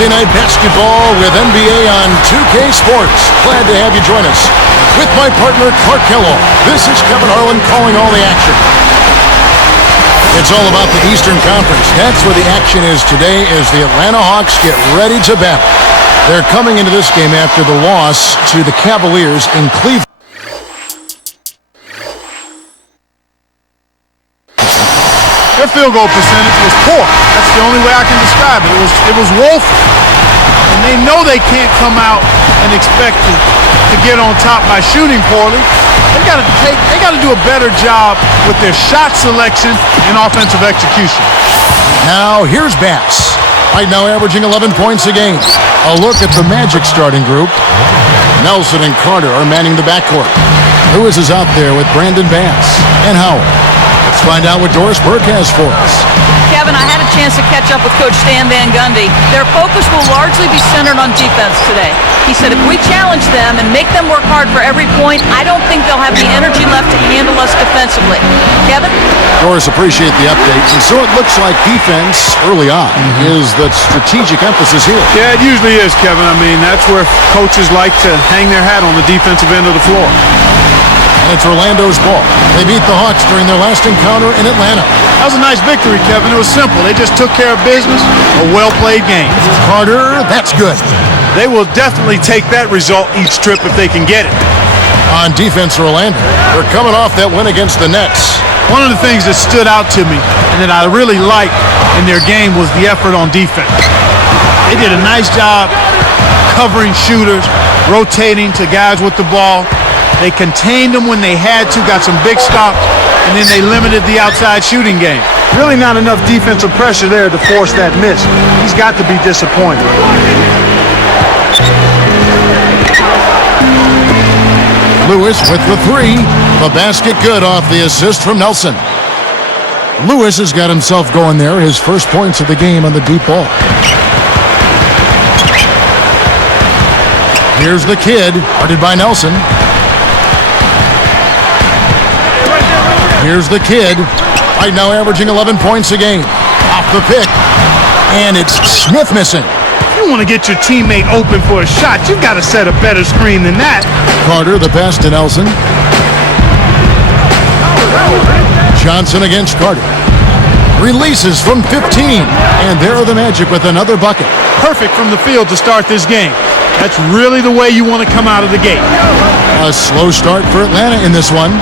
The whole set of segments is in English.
Thursday night basketball with NBA on 2K Sports. Glad to have you join us. With my partner, Clark Kellogg, this is Kevin Harlan calling all the action. It's all about the Eastern Conference. That's where the action is today as the Atlanta Hawks get ready to battle. They're coming into this game after the loss to the Cavaliers in Cleveland. Their field goal percentage was poor. That's the only way I can describe it. It was woeful. And they know they can't come out and expect to get on top by shooting poorly. They got to do a better job with their shot selection and offensive execution. Now here's Bass. Right now averaging 11 points a game. A look at the Magic starting group. Nelson and Carter are manning the backcourt. Lewis is out there with Brandon Bass and Howard. Let's find out what Doris Burke has for us. Kevin, I had a chance to catch up with Coach Stan Van Gundy. Their focus will largely be centered on defense today. He said if we challenge them and make them work hard for every point, I don't think they'll have the energy left to handle us defensively. Kevin? Doris, appreciate the update. And so it looks like defense early on is the strategic emphasis here. Yeah, it usually is, Kevin. I mean, that's where coaches like to hang their hat on the defensive end of the floor. And it's Orlando's ball. They beat the Hawks during their last encounter in Atlanta. That was a nice victory, Kevin. It was simple. They just took care of business. A well-played game. Carter, that's good. They will definitely take that result each trip if they can get it. On defense, Orlando, they're coming off that win against the Nets. One of the things that stood out to me and that I really liked in their game was the effort on defense. They did a nice job covering shooters, rotating to guys with the ball. They contained them when they had to, got some big stops, and then they limited the outside shooting game. Really not enough defensive pressure there to force that miss. He's got to be disappointed. Lewis with the three. The basket good off the assist from Nelson. Lewis has got himself going there. His first points of the game on the deep ball. Here's the kid, guarded by Nelson. Here's the kid, right now averaging 11 points a game. Off the pick, and it's Smith missing. You want to get your teammate open for a shot, you've got to set a better screen than that. Carter, the pass to Nelson. Johnson against Carter. Releases from 15, and there are the Magic with another bucket. Perfect from the field to start this game. That's really the way you want to come out of the gate. A slow start for Atlanta in this one.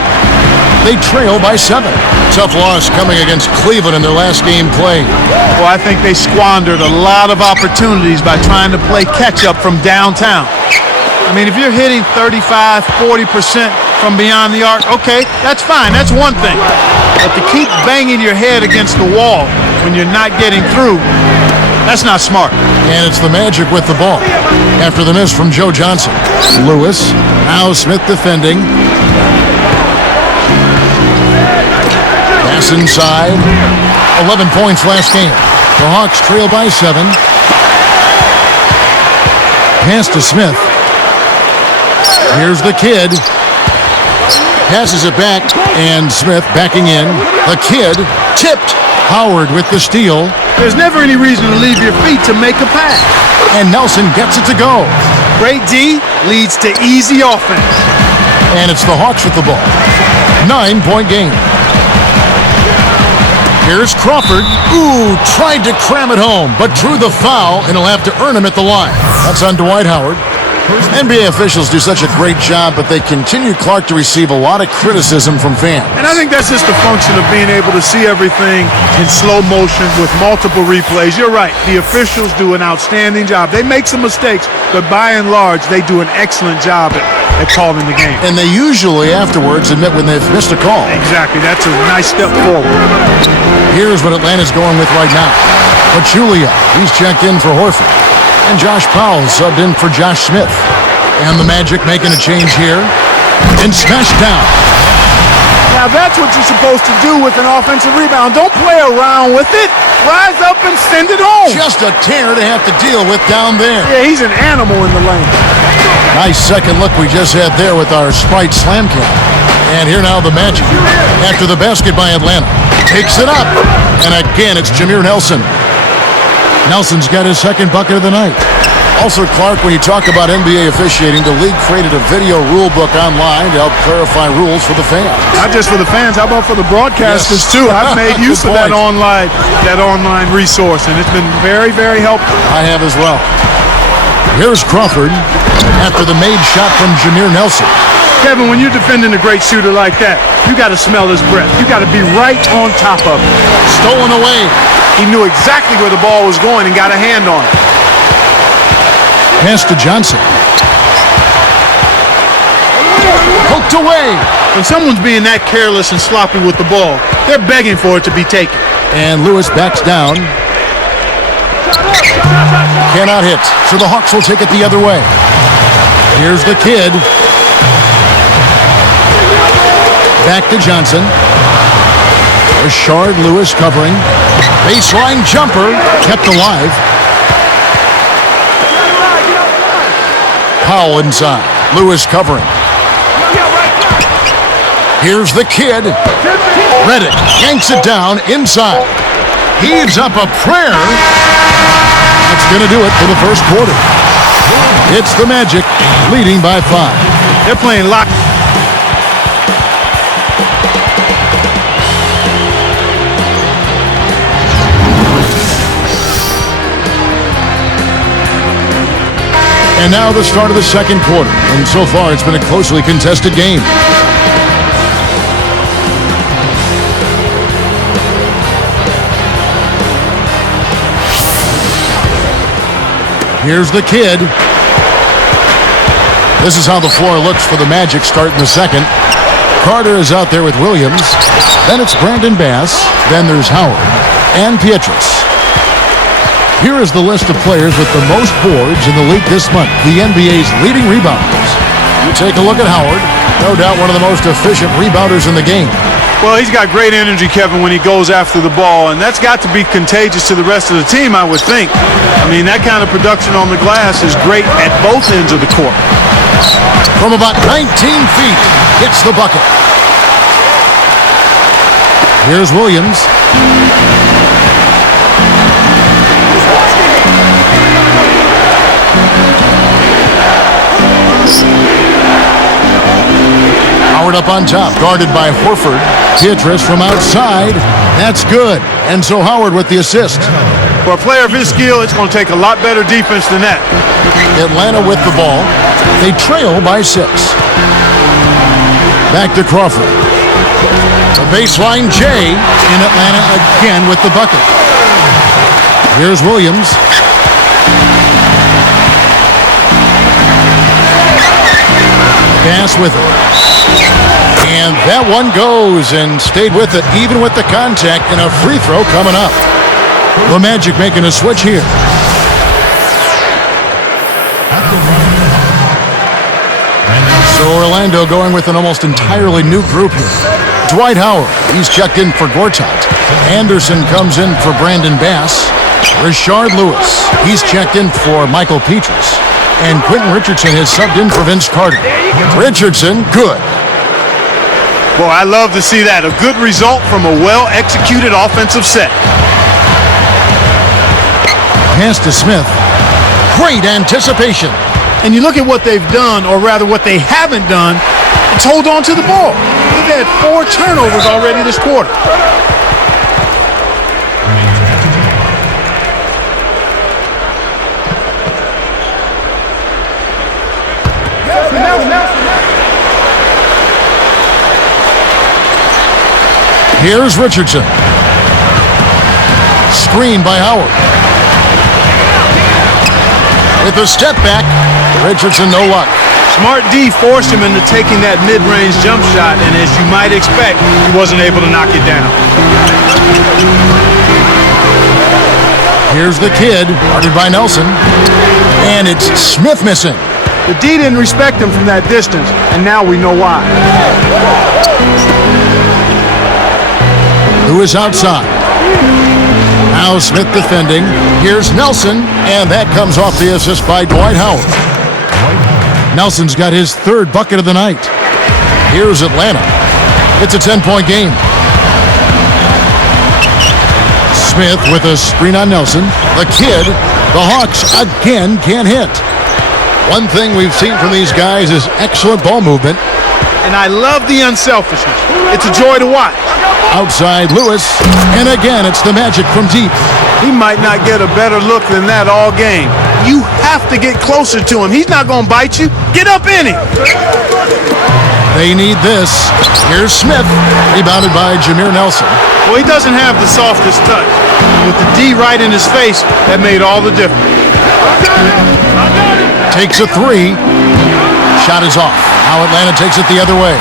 They trail by 7. Tough loss coming against Cleveland in their last game played. Well, I think they squandered a lot of opportunities by trying to play catch-up from downtown. I mean, if you're hitting 35, 40% from beyond the arc, okay, that's fine. That's one thing. But to keep banging your head against the wall when you're not getting through, that's not smart. And it's the Magic with the ball after the miss from Joe Johnson. Lewis, now Smith defending. Pass inside. 11 points last game. The Hawks trail by 7. Pass to Smith. Here's the kid. Passes it back, and Smith backing in. The kid tipped. Howard with the steal. There's never any reason to leave your feet to make a pass. And Nelson gets it to go. Great D leads to easy offense. And it's the Hawks with the ball. 9-point game. Here's Crawford. Ooh, tried to cram it home, but drew the foul, and he'll have to earn him at the line. That's on Dwight Howard. NBA officials do such a great job, but they continue Clark to receive a lot of criticism from fans. And I think that's just a function of being able to see everything in slow motion with multiple replays. You're right. The officials do an outstanding job. They make some mistakes, but by and large, they do an excellent job at calling the game. And they usually afterwards admit when they've missed a call. Exactly. That's a nice step forward. Here's what Atlanta's going with right now. Pachulia, he's checked in for Horford. And Josh Powell subbed in for Josh Smith. And the Magic making a change here. And smashed down. Now that's what you're supposed to do with an offensive rebound. Don't play around with it. Rise up and send it home. Just a tear to have to deal with down there. Yeah, he's an animal in the lane. Nice second look we just had there with our Sprite Slam Cam. And here now the Magic. After the basket by Atlanta. Takes it up. And again, it's Jameer Nelson. Nelson's got his second bucket of the night. Also, Clark, when you talk about NBA officiating, the league created a video rule book online to help clarify rules for the fans. Not just for the fans, how about for the broadcasters too? I've made use of that online resource, and it's been very, very helpful. I have as well. Here's Crawford after the made shot from Jameer Nelson. Kevin, when you're defending a great shooter like that, you got to smell his breath. You got to be right on top of it. Stolen away. He knew exactly where the ball was going and got a hand on it. Pass to Johnson. Hooked away. When someone's being that careless and sloppy with the ball, they're begging for it to be taken. And Lewis backs down. Cannot hit, so the Hawks will take it the other way. Here's the kid. Back to Johnson. Rashard Lewis covering. Baseline jumper kept alive. Powell inside. Lewis covering. Here's the kid. Reddick yanks it down inside. Heaves up a prayer. That's going to do it for the first quarter. It's the Magic leading by 5. They're playing lock. And now the start of the second quarter. And so far, it's been a closely contested game. Here's the kid. This is how the floor looks for the Magic starting the second. Carter is out there with Williams. Then it's Brandon Bass. Then there's Howard and Pietrus. Here is the list of players with the most boards in the league this month, the NBA's leading rebounders. You take a look at Howard, no doubt one of the most efficient rebounders in the game. Well, he's got great energy, Kevin, when he goes after the ball, and that's got to be contagious to the rest of the team, I would think. I mean, that kind of production on the glass is great at both ends of the court. From about 19 feet, gets the bucket. Here's Williams. Howard up on top, guarded by Horford. Pietrus from outside. That's good. And so Howard with the assist. For a player of his skill, it's going to take a lot better defense than that. Atlanta with the ball. They trail by 6. Back to Crawford. The baseline J, and Atlanta again with the bucket. Here's Williams. Pass with it. And that one goes and stayed with it, even with the contact, and a free throw coming up. The Magic making a switch here. So Orlando going with an almost entirely new group here. Dwight Howard, he's checked in for Gortat. Anderson comes in for Brandon Bass. Rashard Lewis, he's checked in for Michael Pietrus. And Quentin Richardson has subbed in for Vince Carter. Richardson, good. Boy, I love to see that. A good result from a well-executed offensive set. Pass to Smith. Great anticipation. And you look at what they've done, or rather what they haven't done, it's hold on to the ball. They've had 4 turnovers already this quarter. Here's Richardson. Screen by Howard. With a step back, Richardson no luck. Smart D forced him into taking that mid-range jump shot, and as you might expect, he wasn't able to knock it down. Here's the kid, guarded by Nelson. And it's Smith missing. The D didn't respect him from that distance, and now we know why. Lewis outside. Now Smith defending. Here's Nelson, and that comes off the assist by Dwight Howard. Nelson's got his 3rd bucket of the night. Here's Atlanta. It's a 10-point game. Smith with a screen on Nelson. The kid, the Hawks again can't hit. One thing we've seen from these guys is excellent ball movement. And I love the unselfishness. It's a joy to watch. Outside Lewis, and again it's the Magic from deep. He might not get a better look than that all game. You have to get closer to him. He's not going to bite you. Get up in him. They need this. Here's Smith, rebounded by Jameer Nelson. Well, he doesn't have the softest touch. With the D right in his face, that made all the difference. Takes a three. Shot is off. Now Atlanta takes it the other way.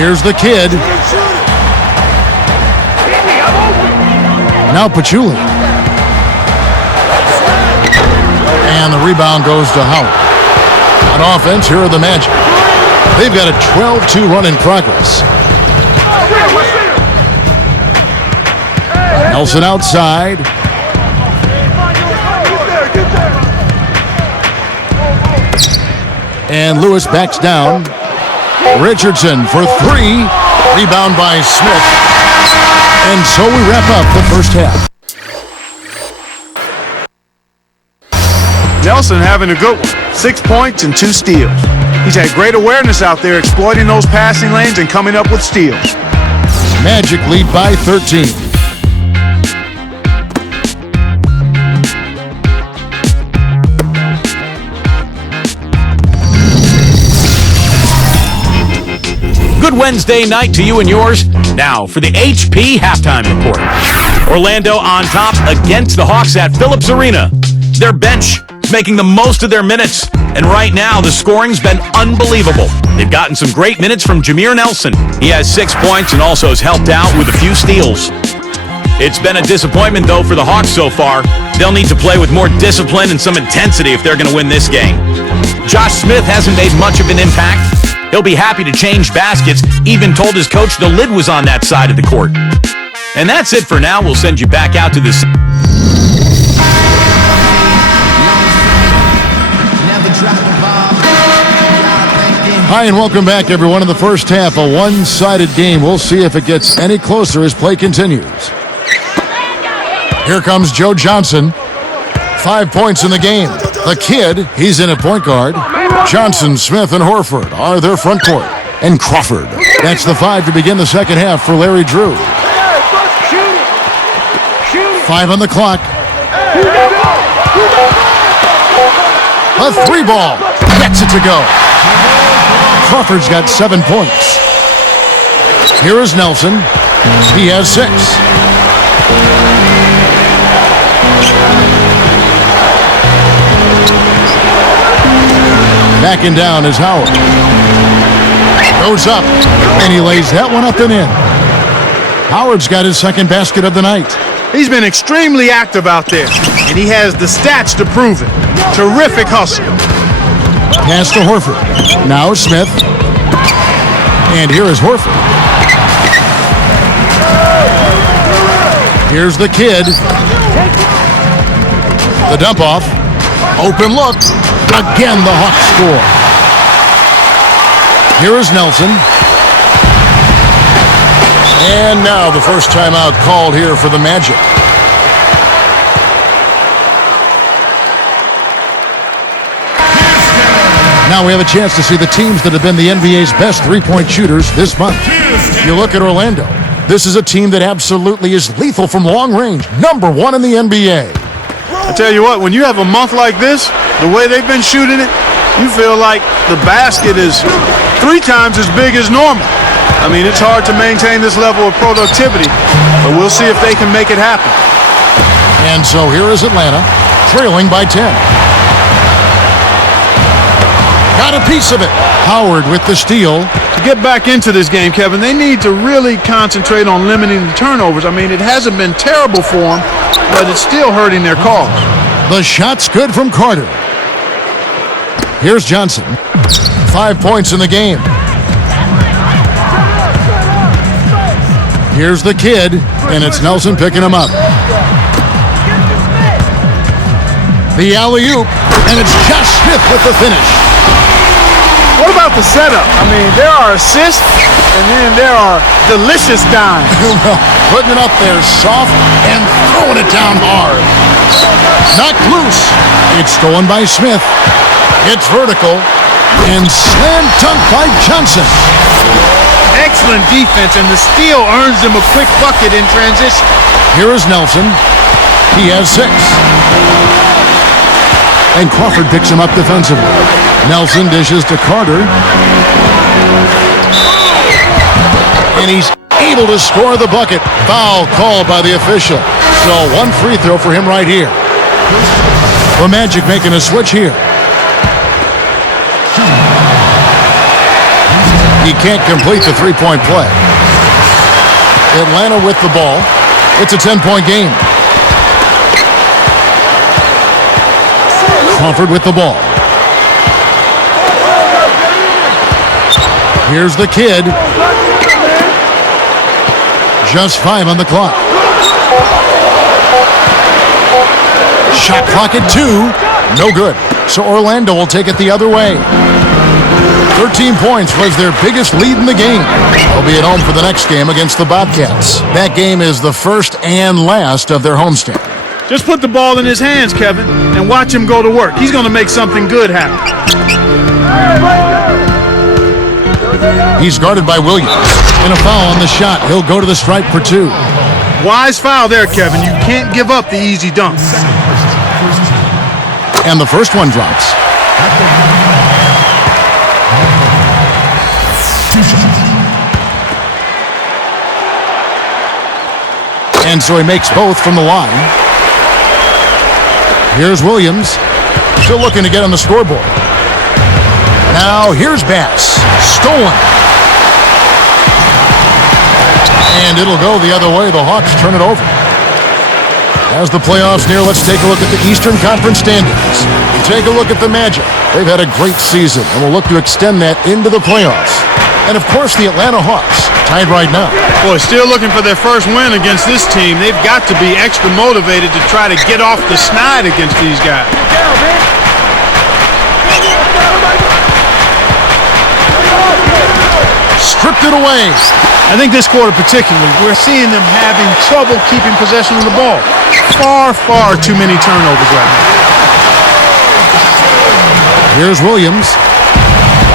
Here's the kid. Now Pachulia. And the rebound goes to Howard. On offense, here are the Magic. They've got a 12-2 run in progress. Nelson outside. And Lewis backs down. Richardson for three. Rebound by Smith. And so we wrap up the first half. Nelson having a good one. 6 points and 2 steals. He's had great awareness out there, exploiting those passing lanes and coming up with steals. Magic lead by 13. Good Wednesday night to you and yours. Now for the HP halftime report. Orlando on top against the Hawks at Phillips Arena. Their bench is making the most of their minutes. And right now, the scoring's been unbelievable. They've gotten some great minutes from Jameer Nelson. He has 6 points and also has helped out with a few steals. It's been a disappointment, though, for the Hawks so far. They'll need to play with more discipline and some intensity if they're going to win this game. Josh Smith hasn't made much of an impact. He'll be happy to change baskets, even told his coach the lid was on that side of the court. And that's it for now. We'll send you back out to this. Hi, and welcome back, everyone. In the first half, a one-sided game. We'll see if it gets any closer as play continues. Here comes Joe Johnson. 5 points in the game. The kid, he's in at point guard. Johnson, Smith, and Horford are their front court. And Crawford. That's the 5 to begin the second half for Larry Drew. 5 on the clock. A 3-ball. Gets it to go. Crawford's got 7 points. Here is Nelson. He has 6. Backing down is Howard. Goes up, and he lays that one up and in. Howard's got his second basket of the night. He's been extremely active out there, and he has the stats to prove it. Terrific hustle. Pass to Horford. Now Smith. And here is Horford. Here's the kid. The dump off. Open look. Again, the Hawks score. Here is Nelson. And now the first timeout called here for the Magic. Now we have a chance to see the teams that have been the NBA's best three-point shooters this month. You look at Orlando. This is a team that absolutely is lethal from long range. #1 in the NBA. I tell you what, when you have a month like this, the way they've been shooting it, you feel like the basket is 3 times as big as normal. I mean, it's hard to maintain this level of productivity, but we'll see if they can make it happen. And so here is Atlanta, trailing by 10. Got a piece of it. Howard with the steal. To get back into this game, Kevin, they need to really concentrate on limiting the turnovers. I mean, it hasn't been terrible for them, but it's still hurting their cause. The shot's good from Carter. Here's Johnson. 5 points in the game. Here's the kid, and it's Nelson picking him up. The alley-oop, and it's Josh Smith with the finish. What about the setup. I mean, there are assists, and then there are delicious dimes. Well, putting it up there soft and throwing it down hard. Knocked loose. It's stolen by Smith. It's vertical and slam dunk by Johnson. Excellent defense, and the steal earns him a quick bucket in transition. Here is Nelson. He has 6. And Crawford picks him up defensively. Nelson dishes to Carter. And he's able to score the bucket. Foul called by the official. So 1 free throw for him right here. The Magic making a switch here. He can't complete the three-point play. Atlanta with the ball. It's a 10-point game. Crawford with the ball. Here's the kid. Just 5 on the clock. Shot clock at 2. No good. So Orlando will take it the other way. 13 points was their biggest lead in the game. They'll be at home for the next game against the Bobcats. That game is the first and last of their homestand. Just put the ball in his hands, Kevin, and watch him go to work. He's going to make something good happen. He's guarded by Williams. And a foul on the shot. He'll go to the stripe for 2. Wise foul there, Kevin. You can't give up the easy dunk. And the first one drops. And so he makes both from the line. Here's Williams. Still looking to get on the scoreboard. Now here's Bass. Stolen. And it'll go the other way. The Hawks turn it over. As the playoffs near, let's take a look at the Eastern Conference standings. Take a look at the Magic. They've had a great season and will look to extend that into the playoffs. And of course, the Atlanta Hawks, tied right now. Boy, still looking for their first win against this team. They've got to be extra motivated to try to get off the snide against these guys. Stripped it away. I think this quarter particularly, we're seeing them having trouble keeping possession of the ball. Far too many turnovers right now. Here's Williams.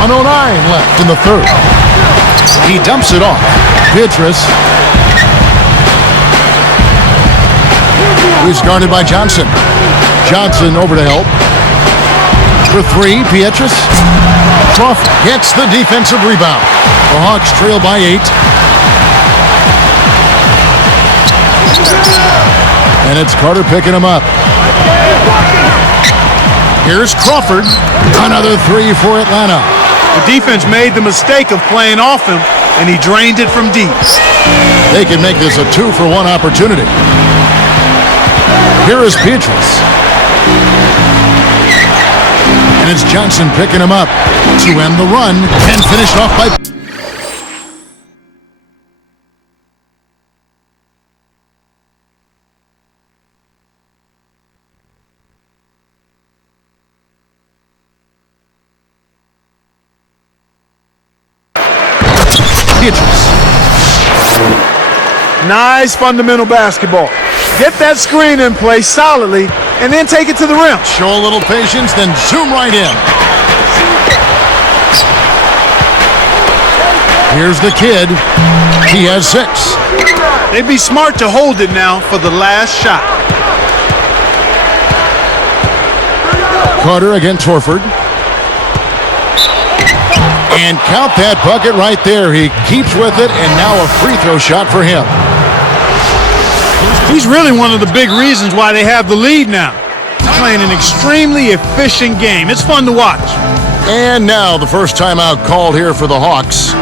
1:09 left in the third. He dumps it off. Beatrice. He's guarded by Johnson. Johnson over to help. For 3, Beatrice. Crawford gets the defensive rebound. The Hawks trail by 8. And it's Carter picking him up. Here's Crawford. Another 3 for Atlanta. The defense made the mistake of playing off him, and he drained it from deep. They can make this a 2-for-1 opportunity. Here is Beatrice. And it's Johnson picking him up to end the run and finished off by... Beatrice. Nice fundamental basketball. Get that screen in place solidly, and then take it to the rim. Show a little patience, then zoom right in. Here's the kid. He has 6. They'd be smart to hold it now for the last shot. Carter against Horford. And count that bucket right there. He keeps with it, and now a free throw shot for him. He's really one of the big reasons why they have the lead now. He's playing an extremely efficient game. It's fun to watch. And now the first timeout called here for the Hawks.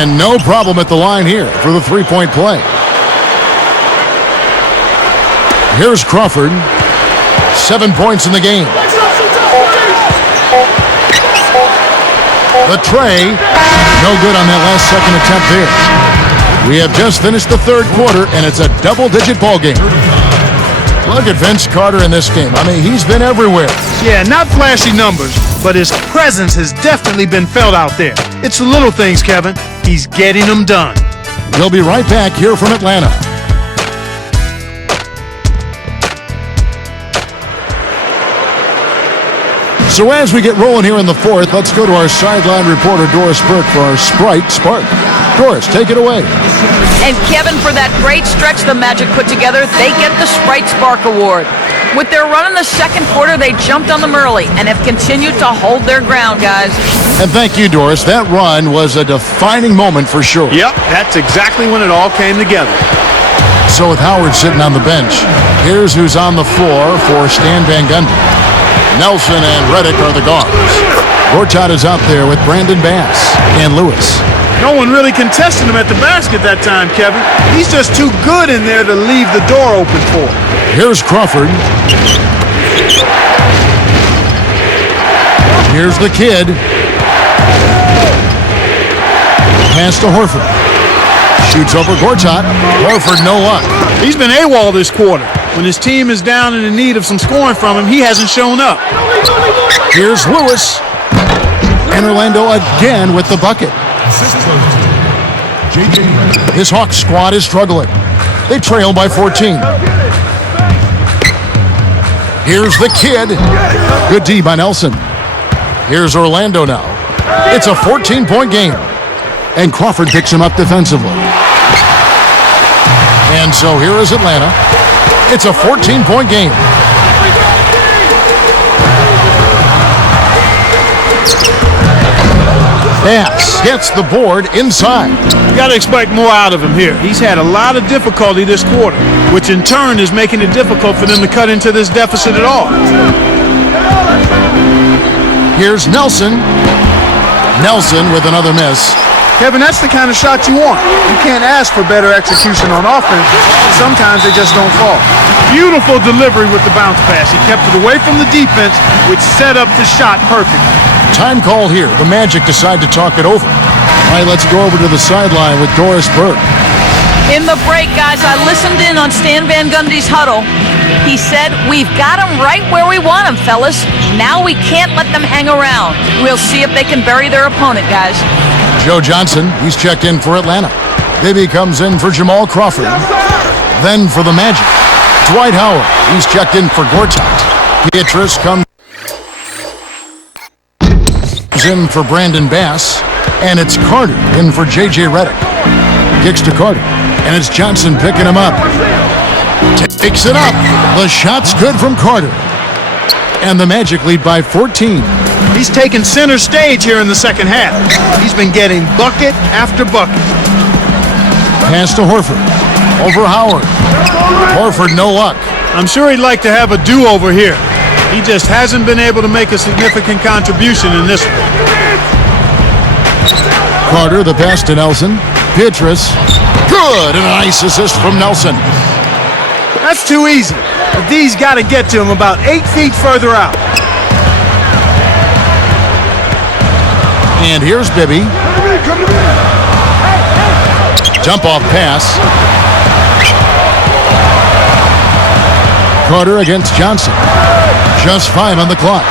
And no problem at the line here for the three-point play. Here's Crawford. 7 points in the game. The tray, no good on that last second attempt there. We have just finished the third quarter, and it's a double-digit ball game. Look at Vince Carter in this game. I mean, he's been everywhere. Yeah, not flashy numbers, but his presence has definitely been felt out there. It's the little things, Kevin. He's getting them done. We'll be right back here from Atlanta. So as we get rolling here in the fourth, let's go to our sideline reporter, Doris Burke, for our Sprite Spark. Doris, take it away. And Kevin, for that great stretch the Magic put together, they get the Sprite Spark Award. With their run in the second quarter, they jumped on them early and have continued to hold their ground, guys. And thank you, Doris. That run was a defining moment for sure. Yep, that's exactly when it all came together. So with Howard sitting on the bench, here's who's on the floor for Stan Van Gundy. Nelson and Reddick are the guards. Gortat is out there with Brandon Bass and Lewis. No one really contested him at the basket that time, Kevin. He's just too good in there to leave the door open for him. Here's Crawford. Here's the kid. Pass to Horford. Shoots over Gortat. Horford, no luck. He's been AWOL this quarter. When his team is down and in need of some scoring from him, he hasn't shown up. Here's Lewis. And Orlando again with the bucket. This Hawks squad is struggling. They trail by 14. Here's the kid. Good D by Nelson. Here's Orlando now. It's a 14-point game. And Crawford picks him up defensively. And so here is Atlanta. It's a 14-point game. Bass gets the board inside. You got to expect more out of him here. He's had a lot of difficulty this quarter, which in turn is making it difficult for them to cut into this deficit at all. Here's Nelson. Nelson with another miss. Kevin, that's the kind of shot you want. You can't ask for better execution on offense. Sometimes they just don't fall. Beautiful delivery with the bounce pass. He kept it away from the defense, which set up the shot perfectly. Time call here. The Magic decide to talk it over. All right, let's go over to the sideline with Doris Burke. In the break, guys, I listened in on Stan Van Gundy's huddle. He said, "We've got them right where we want them, fellas. Now we can't let them hang around. We'll see if they can bury their opponent, guys." Joe Johnson, he's checked in for Atlanta. Bibby comes in for Jamal Crawford. Then for the Magic, Dwight Howard, he's checked in for Gortat. Beatrice comes in for Brandon Bass. And it's Carter in for J.J. Reddick. Kicks to Carter. And it's Johnson picking him up. Takes it up. The shot's good from Carter. And the Magic lead by 14. He's taken center stage here in the second half. He's been getting bucket after bucket. Pass to Horford. Over Howard. Horford, no luck. I'm sure he'd like to have a do-over here. He just hasn't been able to make a significant contribution in this one. Carter, the pass to Nelson. Beatrice. Good, and a nice assist from Nelson. That's too easy. The D's got to get to him about 8 feet further out. And here's Bibby. Jump off pass. Carter against Johnson. Just 5 on the clock.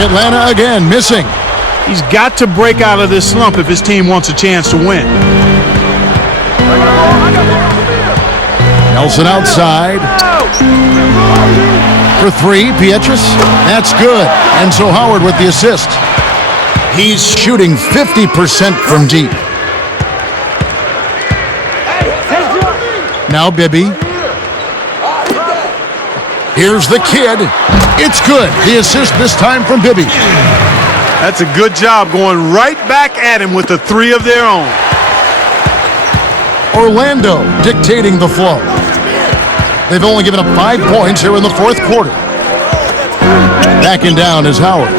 Atlanta again missing. He's got to break out of this slump if his team wants a chance to win. Nelson outside. For 3, Beatrice. That's good. And so Howard with the assist. He's shooting 50% from deep. Now Bibby. Here's the kid. It's good. The assist this time from Bibby. That's a good job going right back at him with the 3 of their own. Orlando dictating the flow. They've only given up 5 points here in the fourth quarter. Backing down is Howard.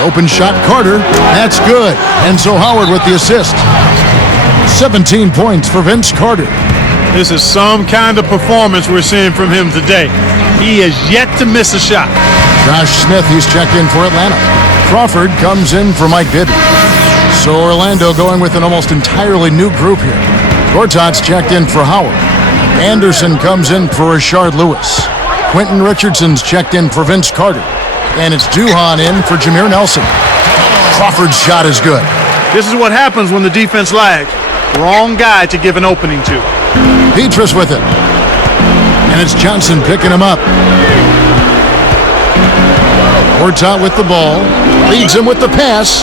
Open shot Carter. That's good. And so Howard with the assist. 17 points for Vince Carter. This is some kind of performance we're seeing from him today. He has yet to miss a shot. Josh Smith, he's checked in for Atlanta. Crawford comes in for Mike Bibby. So Orlando going with an almost entirely new group here. Gortat's checked in for Howard. Anderson comes in for Rashard Lewis. Quentin Richardson's checked in for Vince Carter. And it's Duhan in for Jameer Nelson. Crawford's shot is good. This is what happens when the defense lags. Wrong guy to give an opening to. Petrus with it. And it's Johnson picking him up. Gortat with the ball. Leads him with the pass.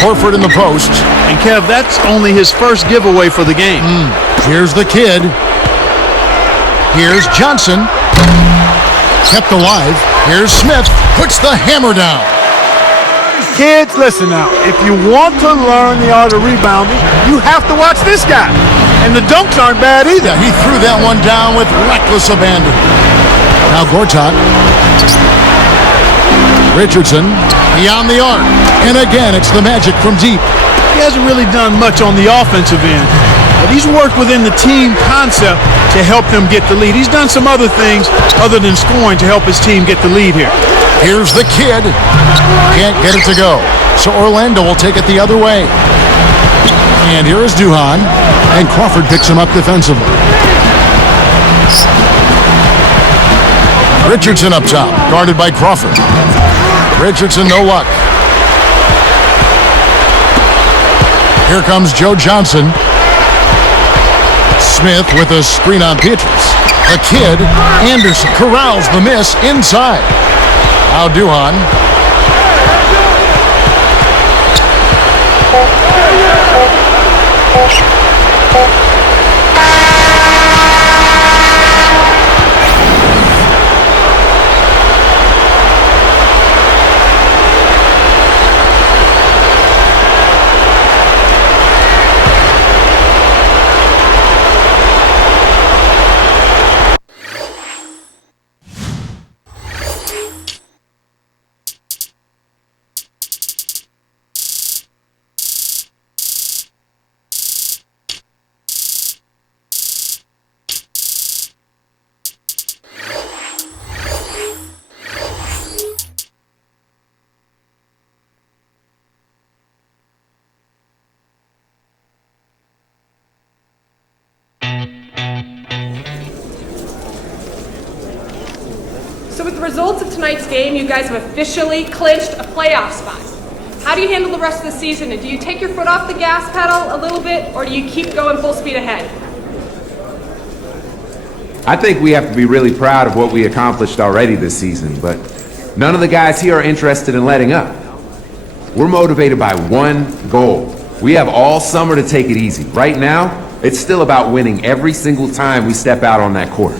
Horford in the post. And Kev, that's only his first giveaway for the game. Here's the kid. Here's Johnson. Kept alive. Here's Smith. Puts the hammer down. Kids, listen now. If you want to learn the art of rebounding, you have to watch this guy. And the dunks aren't bad either. Yeah, he threw that one down with reckless abandon. Now Gortat. Richardson beyond the arc. And again, it's the magic from deep. He hasn't really done much on the offensive end, but he's worked within the team concept to help them get the lead. He's done some other things other than scoring to help his team get the lead here. Here's the kid. Can't get it to go. So Orlando will take it the other way. And here is Duhan. And Crawford picks him up defensively. Richardson up top, guarded by Crawford. Richardson, no luck. Here comes Joe Johnson. Smith with a screen on Petrus. The kid, Anderson, corrals the miss inside. Now Duhan. So with the results of tonight's game, you guys have officially clinched a playoff spot. How do you handle the rest of the season? And do you take your foot off the gas pedal a little bit, or do you keep going full speed ahead? I think we have to be really proud of what we accomplished already this season, but none of the guys here are interested in letting up. We're motivated by one goal. We have all summer to take it easy. Right now, it's still about winning every single time we step out on that court.